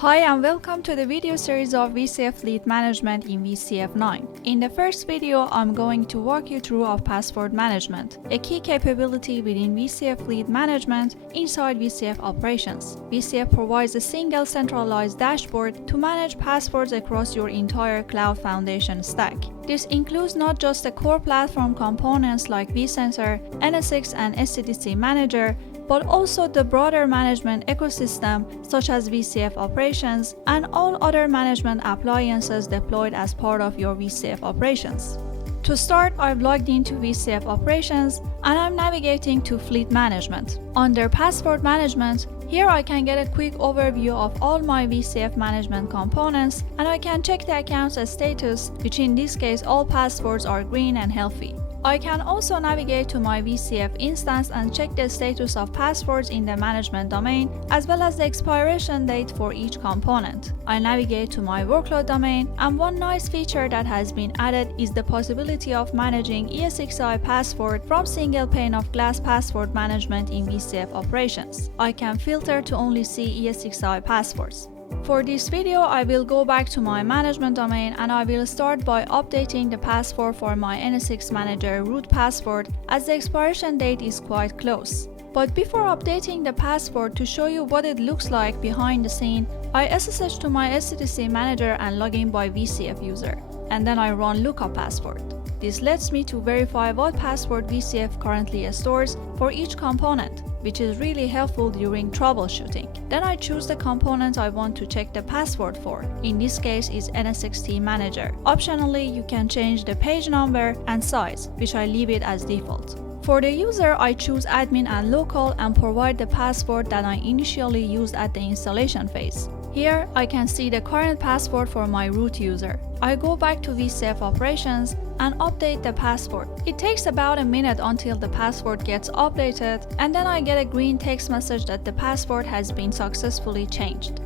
Hi and welcome to the video series of VCF Fleet Management in VCF 9. In the first video, I'm going to walk you through of password management, a key capability within VCF Fleet Management inside VCF Operations. VCF provides a single centralized dashboard to manage passwords across your entire Cloud Foundation stack. This includes not just the core platform components like vCenter, NSX and SDDC Manager, but also the broader management ecosystem such as VCF Operations and all other management appliances deployed as part of your VCF Operations. To start, I've logged into VCF Operations and I'm navigating to Fleet Management. Under Password Management, here I can get a quick overview of all my VCF management components and I can check the account's status, which in this case all passwords are green and healthy. I can also navigate to my VCF instance and check the status of passwords in the management domain as well as the expiration date for each component. I navigate to my workload domain, and one nice feature that has been added is the possibility of managing ESXi password from single pane of glass password management in VCF Operations. I can filter to only see ESXi passwords. For this video, I will go back to my management domain and I will start by updating the password for my NSX Manager root password as the expiration date is quite close. But before updating the password to show you what it looks like behind the scene, I SSH to my SDDC Manager and log in by VCF user. And then I run lookup password. This lets me to verify what password VCF currently stores for each component, which is really helpful during troubleshooting. Then I choose the component I want to check the password for. In this case is NSX Manager. Optionally, you can change the page number and size, which I leave it as default. For the user, I choose admin and local and provide the password that I initially used at the installation phase. Here, I can see the current password for my root user. I go back to VCF Operations and update the password. It takes about a minute until the password gets updated, and then I get a green text message that the password has been successfully changed.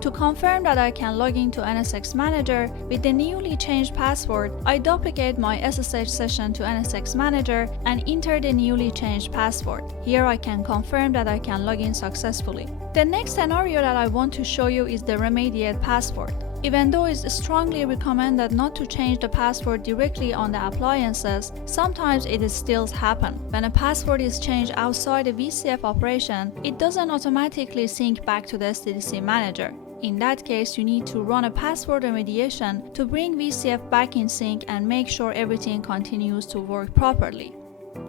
To confirm that I can log into NSX Manager with the newly changed password, I duplicate my SSH session to NSX Manager and enter the newly changed password. Here I can confirm that I can log in successfully. The next scenario that I want to show you is the Remediate password. Even though it's strongly recommended not to change the password directly on the appliances, sometimes it still happens. When a password is changed outside the VCF operation, it doesn't automatically sync back to the SDDC Manager. In that case, you need to run a password remediation to bring VCF back in sync and make sure everything continues to work properly.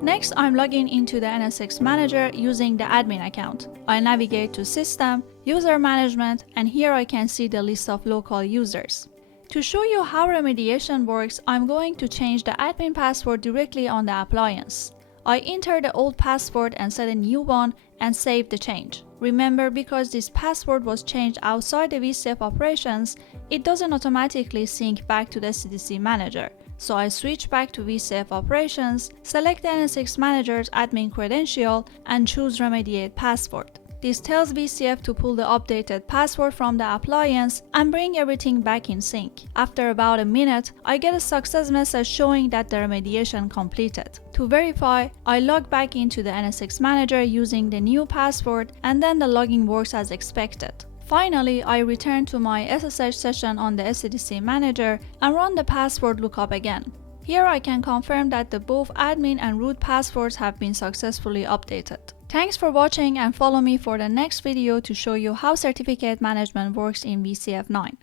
Next, I'm logging into the NSX Manager using the admin account. I navigate to System, User Management, and here I can see the list of local users. To show you how remediation works, I'm going to change the admin password directly on the appliance. I enter the old password and set a new one and save the change. Remember, because this password was changed outside the VCF Operations, it doesn't automatically sync back to the SDDC Manager. So I switch back to VCF Operations, select the NSX Manager's admin credential and choose Remediate password. This tells VCF to pull the updated password from the appliance and bring everything back in sync. After about a minute, I get a success message showing that the remediation completed. To verify, I log back into the NSX Manager using the new password, and then the login works as expected. Finally, I return to my SSH session on the SDDC Manager and run the password lookup again. Here I can confirm that both admin and root passwords have been successfully updated. Thanks for watching and follow me for the next video to show you how certificate management works in VCF 9.